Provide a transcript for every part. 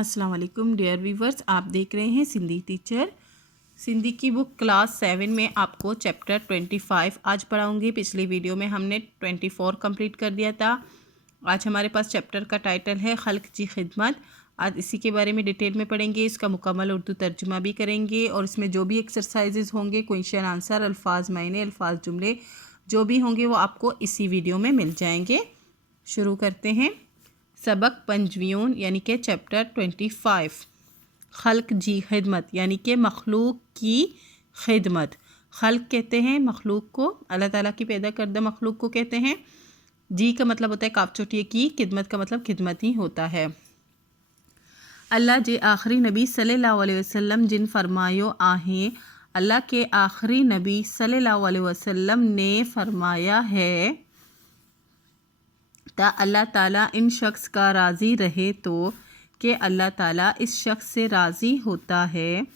अस्सलाम वालेकुम dear viewers, आप देख रहे हैं सिंधी टीचर। सिंधी की बुक क्लास 7 में आपको चैप्टर 25 आज पढ़ाऊंगी। पिछली वीडियो में हमने 24 कंप्लीट कर दिया था। आज हमारे पास चैप्टर का टाइटल है खल्क जी खिदमत। आज इसी के बारे में डिटेल में पढ़ेंगे, इसका मुकम्मल उर्दू तर्जुमा भी करेंगे और इसमें जो भी एक्सरसाइजेज होंगे, क्वेश्चन आंसर, अल्फाज मायने, अल्फाज जुमले जो भी होंगे वो आपको इसी वीडियो में मिल जाएंगे। शुरू करते हैं। सबक पंजवीन यानी कि चैप्टर 25 खल्क जी खिदमत यानी कि मखलूक की खिदमत। खल्क कहते हैं मखलूक को, अल्लाह ताला की पैदा करदा मखलूक को कहते हैं। जी का मतलब होता है काफ चोटिए की, खिदमत का मतलब खिदमत ही होता है। अल्लाह जे आखिरी नबी सल्लल्लाहु अलैहि वसल्लम जिन फरमायो आहें, अल्लाह के आखिरी नबी सल्लल्लाहु अलैहि वसल्लम ने फरमाया है ता अल्लाह ताला इन शख्स का राज़ी रहे तो कि अल्लाह ताला इस शख्स से राज़ी होता है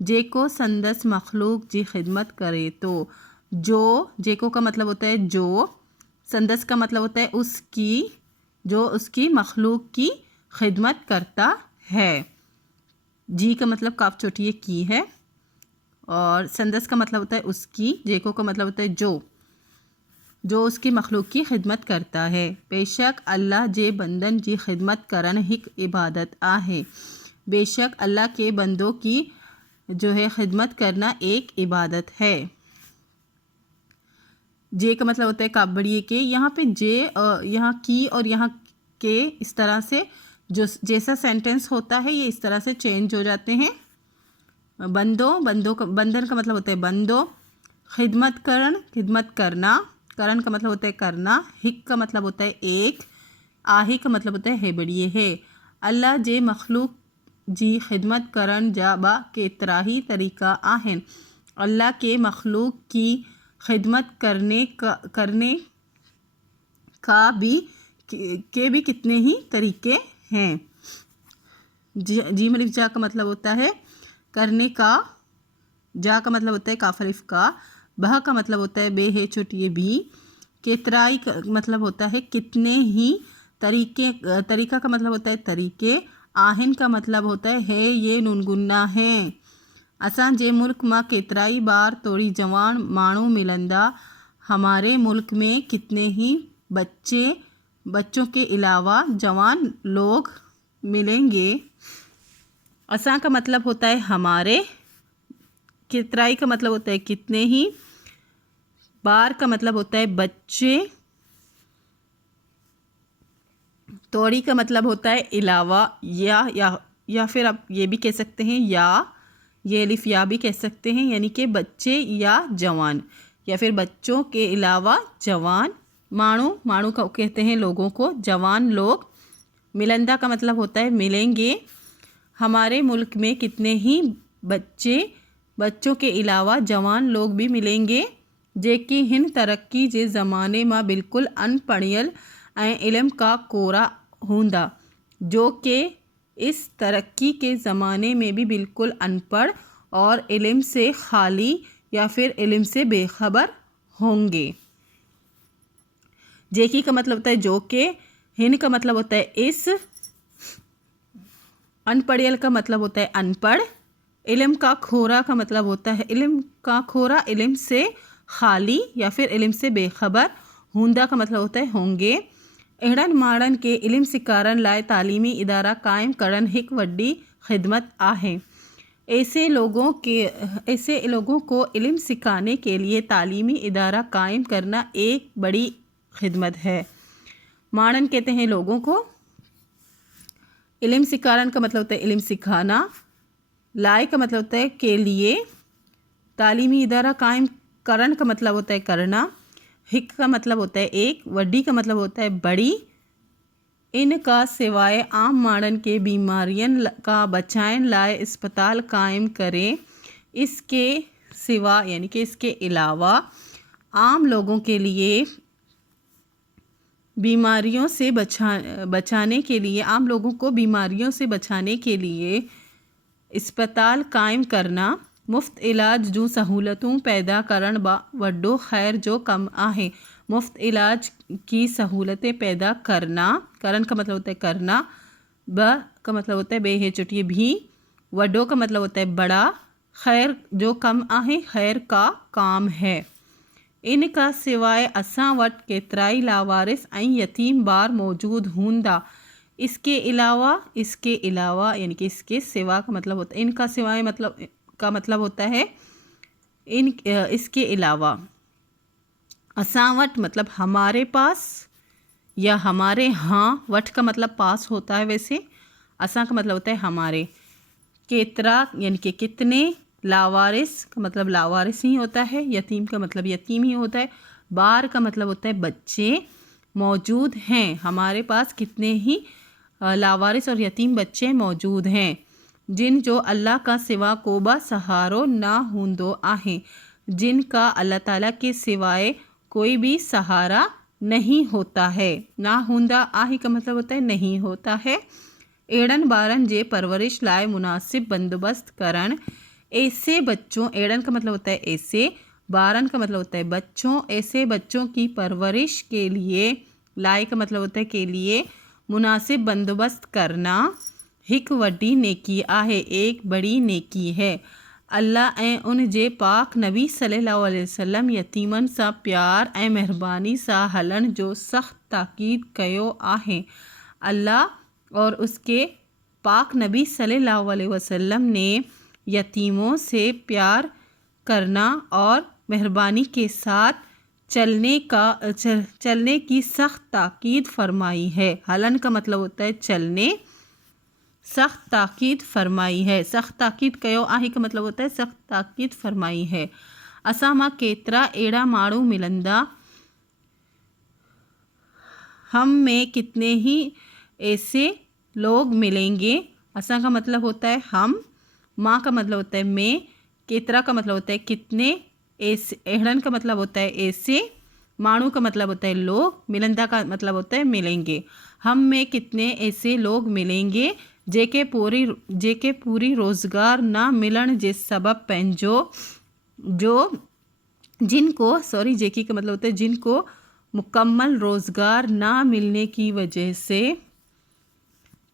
जेको संदस मखलूक जी खिदमत करे तो। जो, जेको का मतलब होता है जो, संदस का मतलब होता है उसकी, जो उसकी मखलूक की खिदमत करता है। जी का मतलब काफ चोटिए की है और संदस का मतलब होता है उसकी, जेको का मतलब होता है जो उसकी मखलूक की खिदमत करता है। बेशक अल्लाह जे बंदन जी खिदमत करन हिक इबादत आहे। बेशक अल्लाह के बंदों की जो है खिदमत करना एक इबादत है। जे का मतलब होता है काबड़िए के। यहाँ पे जे यहाँ की और यहाँ के इस तरह से जो जैसा सेंटेंस होता है ये इस तरह से चेंज हो जाते हैं। बंदों का, बंदन का मतलब होता है बंदो, खिदमत करन, खिदमत करना, करन का मतलब होता है करना, हिक का मतलब होता है एक, आही का मतलब होता है हेबड़िए है। अल्लाह जे मखलूक जी खिदमत करन जाबा के तराही तरीका आहन। अल्लाह के मखलूक की खिदमत करने का भी कितने ही तरीके हैं। जी मलिफ जा का मतलब होता है करने का, जा का मतलब होता है काफ अलिफ का, बह का मतलब होता है बे है छोटी भी, केतराई का मतलब होता है कितने ही तरीके, तरीका का मतलब होता है तरीके, आहिन का मतलब होता है ये नुनगुन्ना है। असां जे मुल्क में केतराई बार तोड़ी जवान माण्हू मिलंदा, हमारे मुल्क में कितने ही बच्चों के अलावा जवान लोग मिलेंगे। असां का मतलब होता है हमारे, केतराई का मतलब होता है कितने ही, बार का मतलब होता है बच्चे, तोड़ी का मतलब होता है अलावा, या फिर आप ये भी कह सकते हैं या, ये अलिफ या भी कह सकते हैं, यानी कि बच्चे या जवान, या फिर बच्चों के अलावा जवान। माणू का कहते हैं लोगों को, जवान लोग। मिलंदा का मतलब होता है मिलेंगे। हमारे मुल्क में कितने ही बच्चों के अलावा जवान लोग भी मिलेंगे जेकी हिन तरक्की जे ज़माने में बिल्कुल अनपढ़ियल ऐं इल्म का कोरा हूंदा, जो कि इस तरक्की के ज़माने में भी बिल्कुल अनपढ़ और इल्म से खाली या फिर इल्म से बेखबर होंगे। जेकी का मतलब होता है जो के, हिन का मतलब होता है इस, अनपढ़ियल का मतलब होता है अनपढ़, इल्म का खोरा का मतलब होता है इल्म का खोरा, इल्म से खाली या फिर इल्म से बेखबर, हूंदा का मतलब होता है होंगे। अहिड़न माण्हुनि के इल्म सिखारण लाइ तालीमी इदारा कायम करण हिक वड्डी खिदमत आहे। ऐसे लोगों को इल्म सिखाने के लिए तालीमी इदारा कायम करना एक बड़ी खिदमत है। माण्हुनि कहते हैं लोगों को, इल्म सिखारण का मतलब होता है इल्म सिखाना, लाए का मतलब होता है के लिए, तालीमी इदारा कायम करण का मतलब होता है करना, हिक का मतलब होता है एक, वड्डी का मतलब होता है बड़ी। इनका सिवाय आम माण्हुनि के बीमारियन का बचाइन लाए अस्पताल कायम करें। इसके सिवा यानी कि इसके अलावा आम लोगों के लिए बीमारियों से बचाने के लिए, आम लोगों को बीमारियों से बचाने के लिए अस्पताल कायम करना, मुफ्त इलाज जूं सहूलतूं पैदा करण बा वड्डो खैर जो कम आहे। मुफ्त इलाज की सहूलतें पैदा करना, करण का मतलब होता है करना, ब का मतलब होता है बे है चुटिए भी, वडो का मतलब होता है बड़ा, खैर जो कम आहे खैर का काम है। इनका सिवाय असां वटि केतिराई लावारिस ऐं यतीम ॿार मौजूद हूंदा। इसके अलावा यानी कि इसके सिवा का मतलब होता है, इनका सिवाय मतलब का मतलब होता है इसके अलावा। असां वटि मतलब हमारे पास या हमारे यहाँ, वट का मतलब पास होता है, वैसे असां का मतलब होता है हमारे। केतरा यानी कि कितने, लावारिस का मतलब लावारिस ही होता है, यतीम का मतलब यतीम ही होता है, बार का मतलब होता है बच्चे, मौजूद हैं हमारे पास कितने ही लावारिस और यतीम बच्चे मौजूद हैं। जिन जो अल्लाह का सिवा कोबा सहारो ना हूंदो आहे, जिनका अल्लाह ताला के सिवाय कोई भी सहारा नहीं होता है। ना हूंदा आहे का मतलब होता है नहीं होता है। एड़न बारन जे परवरिश लाए मुनासिब बंदोबस्त करण, ऐसे बच्चों, एड़न का मतलब होता है ऐसे, बारन का मतलब होता है बच्चों, ऐसे बच्चों की परवरिश के लिए, लाए का मतलब होता है के लिए, मुनासिब बंदोबस्त करना हिक वड्डी नेकी आहे, एक बड़ी नेकी है। अल्लाह ऐं उन जे पाक नबी सल्लल्लाहु अलैहि वसल्लम यतीमनि सां प्यार ऐं महिरबानी सां हलण जो सख़्त ताकीद कयो आहे। अल्लाह और उसके पाक नबी सल्लल्लाहु अलैहि वसल्लम ने यतीमों से प्यार करना और मेहरबानी के साथ चलने की सख्त ताकीद फरमाई है। हलन का मतलब होता है चलने, सख्त ताकीद फरमाई है। सख्त ताकीद कयो आहे का मतलब होता है सख्त ताकीद फरमाई है। असां मां केतिरा अहिड़ा माण्हू मिलंदा, हम में कितने ही ऐसे लोग मिलेंगे। असां का मतलब होता है हम, माँ का मतलब होता है मैं, केतरा का मतलब होता है कितने, ऐसे, एहड़न का मतलब होता है ऐसे, माणू का मतलब होता है लोग, मिलंदा का मतलब होता है मिलेंगे। हम में कितने ऐसे लोग मिलेंगे जेके पूरी रोज़गार ना मिलण जे सबब पंहिंजो जेकी का मतलब होता है जिनको मुकम्मल रोज़गार ना मिलने की वजह से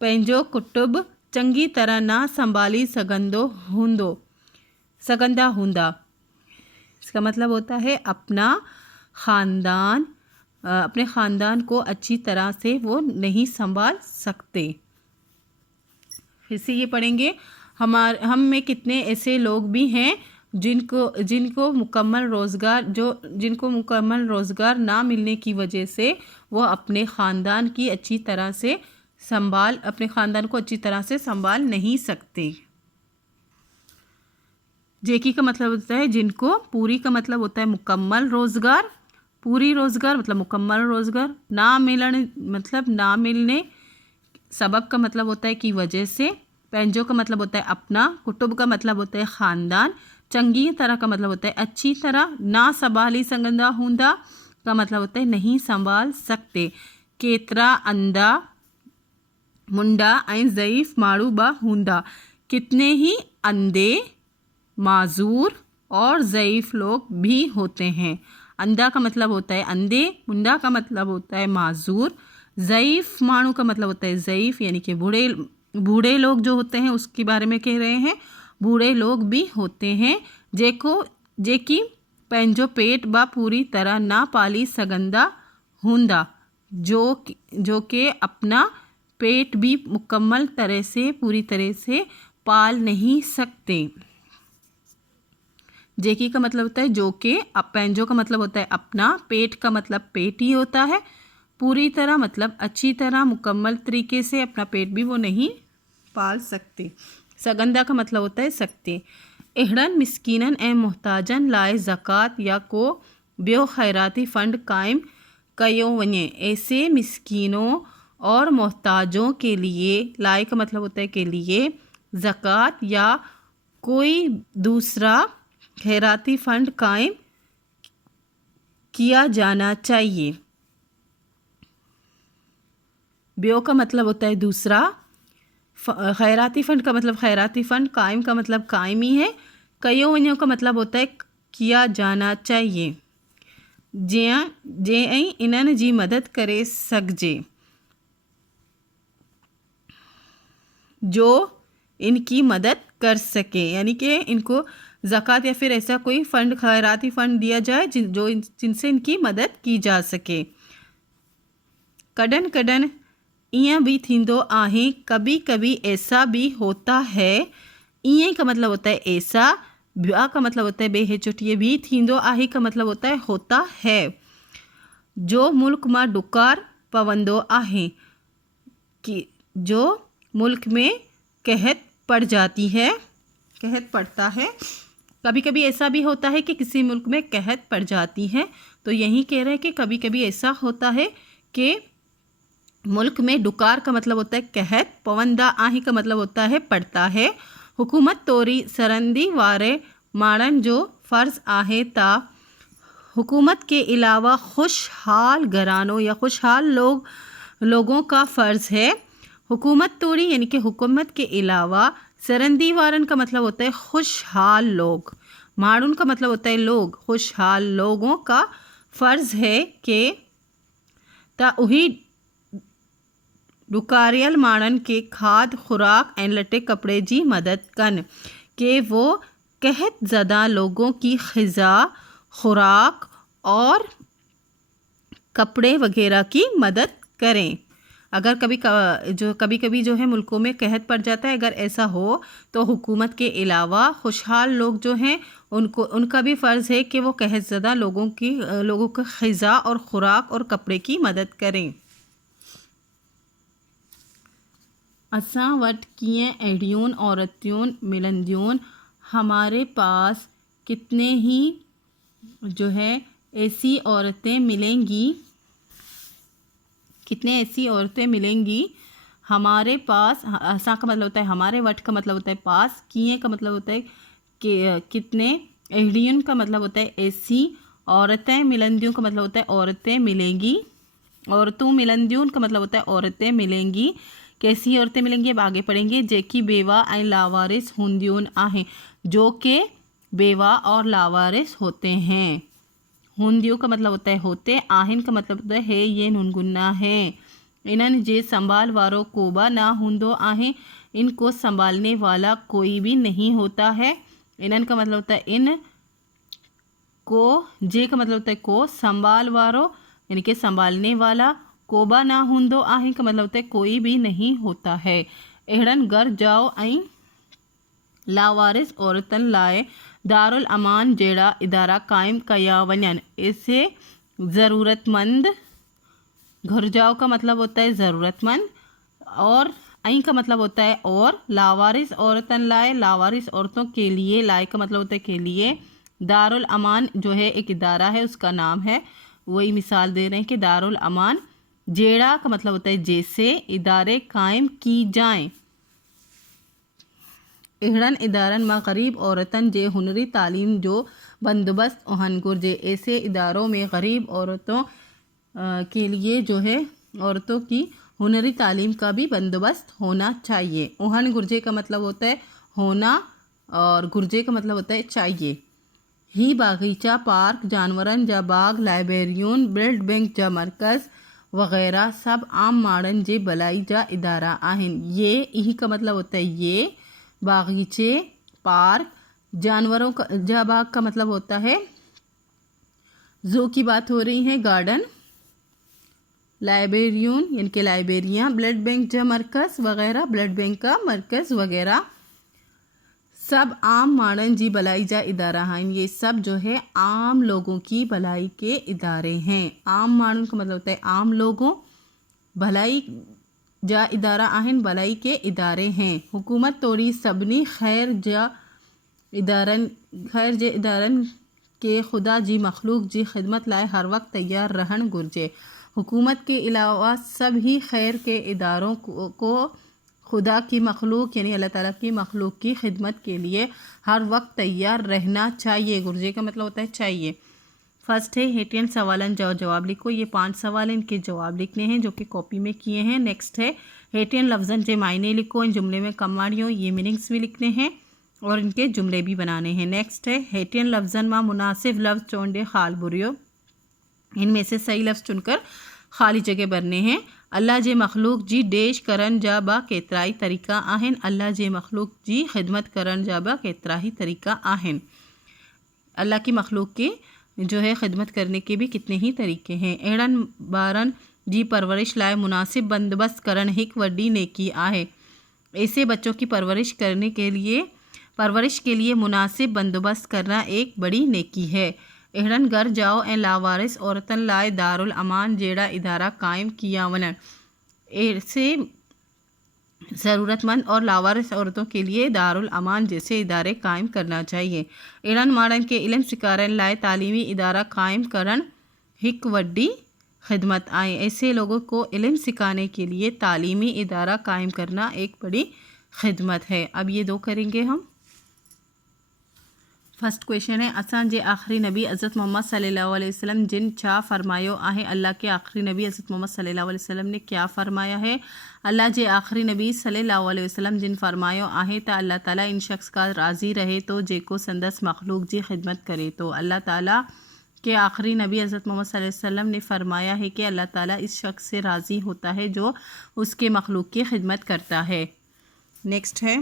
पंहिंजो कुटुंब चंगी तरह ना संभाली सघंदा हूंदा। इसका मतलब होता है अपने ख़ानदान को अच्छी तरह से वो नहीं संभाल सकते। फिर से ये पढ़ेंगे, हम में कितने ऐसे लोग भी हैं जिनको मुकम्मल रोज़गार ना मिलने की वजह से वो अपने ख़ानदान को अच्छी तरह से संभाल नहीं सकते। जेकी का मतलब होता है जिनको, पूरी का मतलब होता है मुकम्मल रोज़गार, पूरी रोज़गार मतलब मुकम्मल रोज़गार, ना मिलने मतलब ना मिलने, सबब का मतलब होता है की वजह से, पंहिंजो का मतलब होता है अपना, कुटुंब का मतलब होता है ख़ानदान, चंगी तरह का मतलब होता है अच्छी तरह, ना संभाली सघंदा हूंदा का मतलब होता है नहीं संभाल सकते। केतरा अंधा, मुंडा ऐं ज़ईफ़ माण्हू बि हूंदा, कितने ही अंधे, माजूर और ज़ईफ़ लोग भी होते हैं। अंधा का मतलब होता है अंधे, मुंडा का मतलब होता है माजूर, ज़ईफ़ माणू का मतलब होता है ज़ईफ़ यानी कि बूढ़े लोग जो होते हैं उसके बारे में कह रहे हैं। बूढ़े लोग भी होते हैं जेकी पंहिंजो पेट बा पूरी तरह ना पाली सघंदा हूंदा, जो कि अपना पेट भी मुकम्मल तरह से पूरी तरह से पाल नहीं सकते। जेकी का मतलब होता है जो कि, पंहिंजो का मतलब होता है अपना, पेट का मतलब पेट ही होता है, पूरी तरह मतलब अच्छी तरह मुकम्मल तरीके से अपना पेट भी वो नहीं पाल सकते। सगंदा का मतलब होता है सकते। एहड़न मिस्कीनन ऐं मुहताजन लाए ज़कात या को ॿियो खैराती फ़ंड कायम कयो वञे। ऐसे मिस्कीनों और मोहताजों के लिए, लाए का मतलब होता है के लिए, ज़कात या कोई दूसरा खैराती फ़ंड कायम किया जाना चाहिए। ॿियो का मतलब होता है दूसरा, खैराती फ़ंड का मतलब खैराती फ़ंड, कायम का मतलब कायम ही है, कयो वञो का मतलब होता है किया जाना चाहिए। जंहिं इन्हनि जी मदद करे सघिजे। जो इनकी मदद कर सके, यानी कि इनको ज़कात या फिर ऐसा कोई फ़ंड, खैराती फ़ंड दिया जाए जिनसे इनकी मदद की जा सके। कॾहिं कॾहिं ईअं भी थींदो आहे, कभी कभी ऐसा भी होता है। ईअं का मतलब होता है ऐसा, ॿिया का मतलब होता है बे चोटिए भी, थींदो आहे का मतलब होता है होता है। जो मुल्क में डुकार पवंदो आहे, कि जो मुल्क में कहत पड़ जाती है, कहत पड़ता है। कभी कभी ऐसा भी होता है कि किसी मुल्क में कहत पड़ जाती है, तो यही कह रहे हैं कि कभी कभी ऐसा होता है कि मुल्क में डुकार का मतलब होता है कहत, पवंदा आही का मतलब होता है पड़ता है। हुकूमत तोरी सरंदी वारे माणन जो फ़र्ज़ आहे ता हुकूमत के अलावा खुशहाल घरानों या खुशहाल लोगों का फ़र्ज़ है। हुकूमत तोरी यानी कि हुकूमत के अलावा, सरंदी वारन का मतलब होता है खुशहाल लोग, माणुन का मतलब होता है लोग, खुशहाल लोगों का फ़र्ज़ है कि ता उही डुकारियल माणन के खाद खुराक ऐं लटे कपड़े जी मदद कन, कि वो कहत ज़दा लोगों की ग़िज़ा, खुराक और कपड़े वगैरह की मदद करें। अगर कभी कभी जो है मुल्कों में कहत पड़ जाता है, अगर ऐसा हो तो हुकूमत के अलावा खुशहाल लोग जो हैं उनका भी फ़र्ज़ है कि वो कहत ज़दा लोगों की ग़िज़ा और खुराक और कपड़े की मदद करें। असां वटि कीअं अहिड़ियूं औरतियूं मिलंदियूं, हमारे पास कितने ही जो है ऐसी औरतें मिलेंगी, कितने ऐसी औरतें मिलेंगी हमारे पास। असां का मतलब होता है हमारे, वट का मतलब होता है पास, कीए का मतलब होता है कि कितने, अहिड़ियुन का मतलब होता है ऐसी, औरतें मिलंदियों का मतलब होता है औरतें मिलेंगी, औरतों मिलंदियों का मतलब होता है औरतें मिलेंगी। कैसी औरतें मिलेंगी अब आगे पढ़ेंगे। जेकी बेवा ऐं लावारिस हुंदियूं आहें, जो कि बेवा और लावारिस होते हैं। हुंदियों का मतलब होता है होते, आहिन का मतलब होता है ये नुनगुन्ना है। इन्हन जे संभाल वारो कोबा ना हुंदो आहे, इनको संभालने वाला कोई भी नहीं होता है। इन्हन का मतलब होता है इन को, जे का मतलब होता है को, संभाल वारो यानी कि संभालने वाला, कोबा ना हुंदो आहे का मतलब होता है कोई भी नहीं होता है। अहिड़न घर जाओ ऐं लावारिस औरतन लाए दारुल अमान जहिड़ा इदारा क़ाइम कया वञनि। इसे ज़रूरतमंद, घर जाओ का मतलब होता है ज़रूरतमंद, और ऐं का मतलब होता है और, लावारिस औरतन लाए, लावारिस औरतों के लिए, लाए का मतलब होता है के लिए। दारुल अमान जो है एक इदारा है, उसका नाम है, वही मिसाल दे रहे हैं कि दारुल अमान। जेड़ा का मतलब होता है जैसे, इदारे कायम की जाएं। अहिड़न इदारन में गरीब औरतन जे हुनरी तालीम जो बंदोबस्त ओहन घुर्जे। ऐसे इदारों में गरीब औरतों के लिए जो है औरतों की हुनरी तालीम का भी बंदोबस्त होना चाहिए। ओहन गुर्जे का मतलब होता है होना, और गुर्जे का मतलब होता है चाहिए। ही बागीचा, पार्क, जानवरन जा बाग, लाइब्रेरियन, ब्लड बैंक जा मरकज़ वग़ैरह सब आम माण्हुनि जे भलाई जा इदारा आहिनि। ये ही का मतलब होता है ये, बागीचे, पार्क, जानवरों का जा बाग का मतलब होता है ज़ू की बात हो रही है, गार्डन, लाइब्रेरियन यानी कि लाइब्रेरियाँ, ब्लड बैंक जा मरकज़ वग़ैरह, ब्लड बैंक का मरकज़ वग़ैरह सब आम माण्हुनि जी भलाई जा इदारा आहिनि। ये सब जो है आम लोगों की भलाई के इदारे हैं। आम माण्हुनि का मतलब होता है आम लोगों, भलाई जा इदारा आहिनि, भलाई के इदारे हैं। हुकूमत तोड़ी सभिनी खैर जे इदारनि के खुदा जी मखलूक जी ख़िदमत लाइ हर वक्त तैयार रहन घुर्जे। हुकूमत के अलावा सभी खैर के इदारों को खुदा की मखलूक यानी अल्लाह ताला की मखलूक की खिदमत के लिए हर वक्त तैयार रहना चाहिए। गुर्जे का मतलब होता है चाहिए। फर्स्ट है हेटियन सवालन जाओ जवाब लिखो। ये 5 सवाल इनके जवाब लिखने हैं जो कि कॉपी में किए हैं। नेक्स्ट है हेटियन लफ्ज़न जे मायने लिखो, इन जुमले में कम वाड़ियों ये मीनिंग्स भी लिखने हैं और इनके जुमले भी बनाने हैं। नेक्स्ट है हेटियन लफ्ज़न में मुनासिब लफ्ज़ चोंडे खाल बुरियो, इनमें से सही लफ्ज़ चुनकर खाली जगह भरने हैं। अल्लाह जे मखलूक जी डेश करण जा बा केतिराई तरीक़ा आहिनि। अल्लाह जे मखलूक जी ख़िदमत करण जा बा केतिराई तरीक़ा आहिनि। अल्लाह की मखलूक के जो है ख़िदमत करने के भी कितने ही तरीक़े हैं। अहिड़नि ॿारनि जी परवरिश लाइ मुनासिब बंदोबस्त करण हिक वॾी नेकी आहे। ऐसे बच्चों की परवरिश के लिए मुनासिब बंदोबस्त करना एक बड़ी नेकी है। अहिड़नि घर जाओ ऐं लावारिस औरतुनि लाइ दारुल अमान जहिड़ा इदारा क़ाइमु किया वञनि। ऐसे ज़रूरतमंद और लावारिस औरतों के लिए दारुल अमान जैसे इदारे कायम करना चाहिए। अहिड़नि माण्हुनि खे इल्मु सेखारण लाइ तालीमी इदारा कायम करण हिक वॾी खिदमत आहे। ऐसे लोगों को इल्म सिखाने के लिए तालीमी इदारा कायम करना एक बड़ी खिदमत है। अब ये दो करेंगे हम। फर्स्ट क्वेश्चन है, असांजे आखिरी नबी हज़रत मोहम्मद सल्लल्लाहु अलैहि वसल्लम जिन छा फरमायो आहे। अल्लाह के आखिरी नबी हज़रत मोहम्मद सल्लल्लाहु अलैहि वसल्लम ने क्या फरमाया है। अल्लाह जे आखिरी नबी सल्लल्लाहु अलैहि वसल्लम जिन फरमायो आहे त अल्लाह ताला इन शख्स का राज़ी रहे तो जेको संदस मखलूक जी खिदमत करे। तो अल्लाह ताला के आखिरी नबी हज़रत मोहम्मद सल्लल्लाहु अलैहि वसल्लम ने फरमाया है कि अल्लाह ताला इस शख्स से राज़ी होता है जो उसके मखलूक की खिदमत करता है। नेक्स्ट है,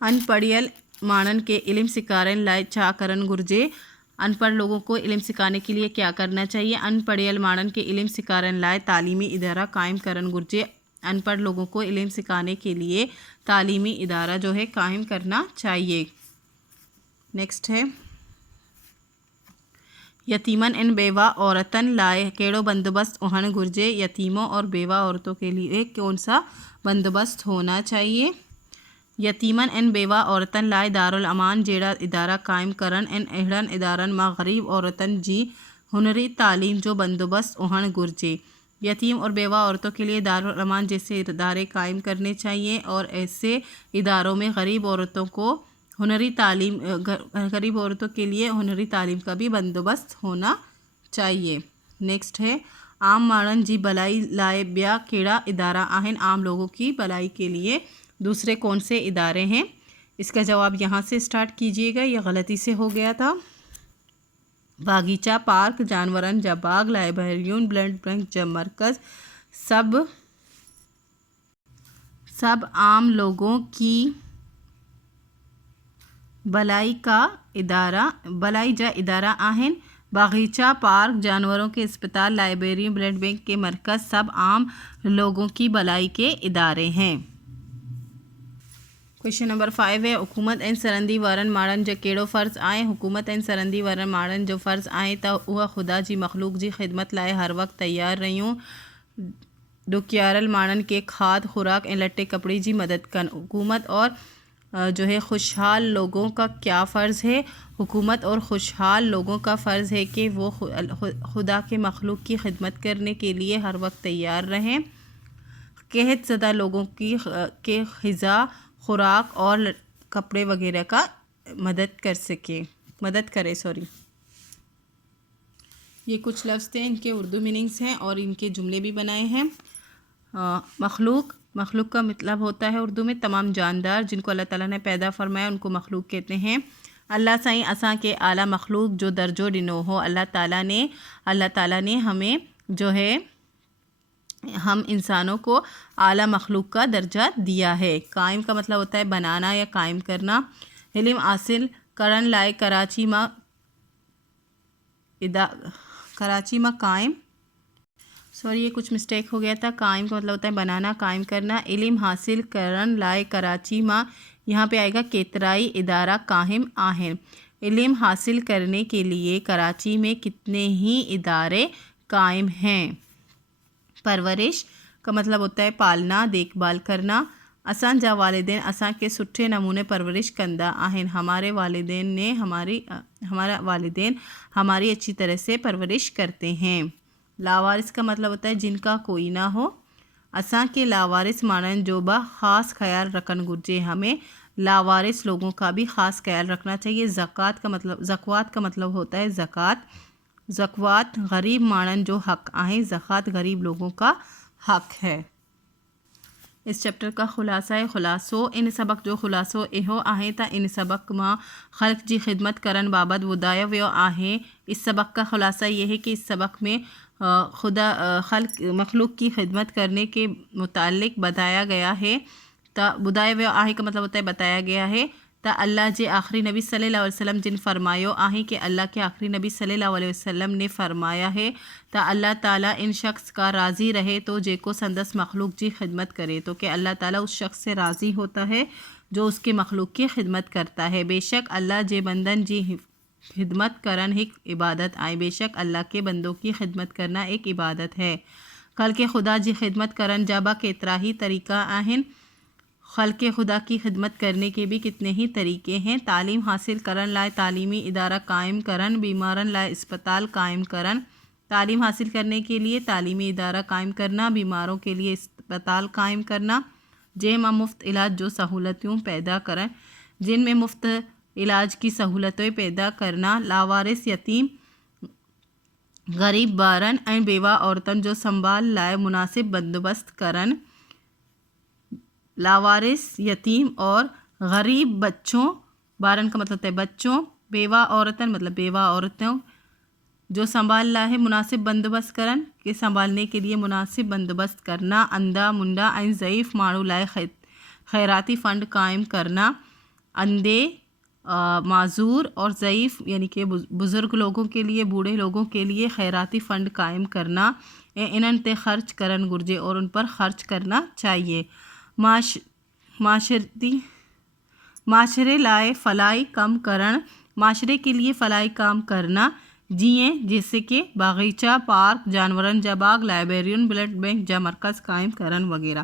अनपढ़ियल माण्हुनि के इल्म सिखारण लाइ छा करण घुरिजे। अनपढ़ लोगों को इल्म सिखाने के लिए क्या करना चाहिए। अनपढ़ियल माण्हुनि के इल्म सिखारण लाइ तालीमी इदारा कायम करण घुरिजे। अनपढ़ लोगों को इल्म सिखाने के लिए तालीमी इदारा जो है कायम करना चाहिए। नेक्स्ट है, यतीमन एन बेवा औरतन लाए कहिड़ो बंदोबस्त हुअणु घुरिजे। यतीमों और बेवा औरतों के लिए कौन सा बंदोबस्त होना चाहिए। यतीमन एन बेवा औरतन लाए दारुल अमान जहिड़ा इदारा कायम करण ऐं अहिड़नि इदारनि मां ग़रीब औरतन जी हुनरी तालीम जो बंदोबस्त हुअणु घुरिजे। यतीम और बेवा औरतों के लिए दारुल अमान जैसे इदारे कायम करने चाहिए और ऐसे इदारों में गरीब औरतों के लिए हुनरी तालीम का भी बंदोबस्त होना चाहिए। नेक्स्ट है, आम माण्हुनि जी भलाई लाइ ॿिया कहिड़ा इदारा आहिनि। आम लोगों की भलाई के लिए दूसरे कौन से इदारे हैं। इसका जवाब यहाँ से स्टार्ट कीजिएगा, यह गलती से हो गया था। बागीचा, पार्क, जानवरन जा बाग, लाइब्रेरियन, ब्लड बैंक जब मरकज़ सब आम लोगों की भलाई जा इदारा आहिनि। बागीचा, पार्क, जानवरों के अस्पताल, लाइब्रेरी, ब्लड बैंक के मरकज़ सब आम लोगों की भलाई के इदारे हैं। क्वेश्चन नंबर 5 है, हुकूमत ऐं सरहदी वारनि माण्हुनि जो कहिड़ो फ़र्ज़ु आहे। हुकूमत ऐं सरहदी वारनि माण्हुनि जो फ़र्ज़ु आहे त उहा ख़ुदा जी मखलूक जी ख़िदमत लाइ हर वक़्तु तैयार रहियूं। ॾुखियारल माण्हुनि के खाद, खुराक ऐं लटे कपिड़े जी मदद कनि। हुकूमत और जो है खुशहाल लोगों का क्या फ़र्ज़ है। हुकूमत और खुशहाल लोगों का फ़र्ज़ है कि वो खुदा के मखलूक की ख़िदमत करने के लिए हर वक्त तैयार रहें। कहत ज़दा लोगों के ग़िज़ा, खुराक और कपड़े वगैरह का मदद करे। ये कुछ लफ्ज़ थे, इनके उर्दू मीनिंग्स हैं और इनके जुमले भी बनाए हैं। मखलूक का मतलब होता है उर्दू में तमाम जानदार, जिनको अल्लाह ताला ने पैदा फरमाया उनको मखलूक कहते हैं। अल्लाह साईं असां के आला मखलूक जो दर्जो ॾिनो हो। अल्लाह ताला ने हमें जो है हम इंसानों को आला मखलूक का दर्जा दिया है। कायम का मतलब होता है बनाना या कायम करना। इल्म हासिल करण लाइ कराची में कायम ये कुछ मिस्टेक हो गया था। कायम का मतलब होता है बनाना, कायम करना। इल्म हासिल करण लाइ कराची में यहाँ पे आएगा केतराई इदारा कायम आहिनि। इल्म हासिल करने के लिए कराची में कितने ही इदारे कायम हैं। परवरिश का मतलब होता है पालना, देखभाल करना। असांजा वालिदैन असां के सुठे नमूने परवरिश कंदा आहिनि। हमारा वालिदैन हमारी अच्छी तरह से परवरिश करते हैं। लावारिस का मतलब होता है जिनका कोई ना हो। असां के लावारिस माण्हुनि जो बा ख़ास ख्याल रखन घुरिजे। हमें लावारिस लोगों का भी ख़ास ख्याल रखना चाहिए। ज़कात का मतलब होता है ज़कात गरीब माण्हुनि जो हक़ आहे। ज़कात गरीब लोगों का हक़ है। इस चैप्टर का खुलासो इन सबक जो खुलासो इहो आहे त इन सबक मां ख़ल्क़ जी ख़िदमत करण बाबति ॿुधायो वियो आहे। इस सबक का खुलासा ये है कि इस सबक में خدا خلق مخلوق کی خدمت کرنے کے متعلق بتایا گیا ہے تا بدائے و آہی کا مطلب ہوتا ہے بتایا گیا ہے تا اللہ جے آخری نبی صلی اللہ علیہ وسلم جن فرمایو آہی کہ اللہ کے آخری نبی صلی اللہ علیہ وسلم نے فرمایا ہے تا اللہ تعالیٰ ان شخص کا راضی رہے تو جے کو سندس مخلوق جی خدمت کرے، تو کہ اللہ تعالیٰ اس شخص سے راضی ہوتا ہے جو اس کے مخلوق کی خدمت کرتا ہے۔ بے شک اللہ جے بندن جی خدمت کرن ایک عبادت آئے، بے شک اللہ کے بندوں کی خدمت کرنا ایک عبادت ہے۔ خلق خدا جی خدمت کرن جابا کترا ہی طریقہ آہن، خلق خدا کی خدمت کرنے کے بھی کتنے ہی طریقے ہیں۔ تعلیم حاصل کرن لائے تعلیمی ادارہ قائم کرن، بیمارن لائے اسپتال قائم کرن، تعلیم حاصل کرنے کے لیے تعلیمی ادارہ قائم کرنا، بیماروں کے لیے اسپتال قائم کرنا، جن مفت علاج جو سہولتوں پیدا کرن، جن میں مفت علاج کی سہولتیں پیدا کرنا، لاوارث یتیم غریب بارن این بیوہ عورتن جو سنبھال لائے مناسب بندوبست کرن، لاوارث یتیم اور غریب بچوں، بارن کا مطلب ہے بچوں، بیوہ عورتن مطلب بیوہ عورتوں جو سنبھال لائے مناسب بندوبست کرن کہ سنبھالنے کے لیے مناسب بندوبست کرنا، اندھا منڈا این ضعیف ماڑو لائے خیراتی فنڈ قائم کرنا، اندھے معذور اور ضعیف یعنی کہ بزرگ لوگوں کے لیے بوڑھے لوگوں کے لیے خیراتی فنڈ قائم کرنا، انہن تے خرچ کرن گرجے اور ان پر خرچ کرنا چاہیے۔ معاشرے لائے فلاحی کام کرن، معاشرے کے لیے فلاحی کام کرنا جیسے کہ باغیچہ، پارک، جانورن جا باغ، لائبریرین، بلڈ بینک جا مرکز قائم کرن وغیرہ،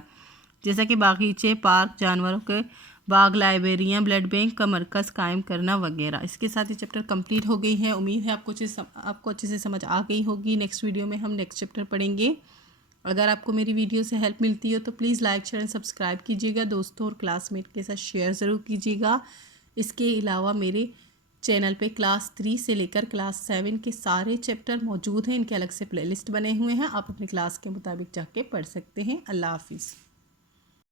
جیسا کہ باغیچے، پارک، جانوروں کے باغ، لائبریریاں، بلڈ بینک کا مرکز قائم کرنا وغیرہ۔ اس کے ساتھ یہ چیپٹر کمپلیٹ ہو گئی ہے۔ امید ہے آپ کو اچھے سے سمجھ آ گئی ہوگی۔ نیکسٹ ویڈیو میں ہم نیکسٹ چیپٹر پڑھیں گے۔ اگر آپ کو میری ویڈیو سے ہیلپ ملتی ہو تو please like share and subscribe کیجیے گا، دوستوں اور کلاس میٹ کے ساتھ شیئر ضرور کیجیے گا۔ اس کے علاوہ میرے چینل پہ کلاس 3 سے لے کر کلاس 7 کے سارے چیپٹر موجود ہیں، ان کے الگ سے پلے لسٹ بنے ہوئے ہیں، آپ اپنی کلاس کے مطابق جا کے پڑھ سکتے ہیں۔ اللہ حافظ۔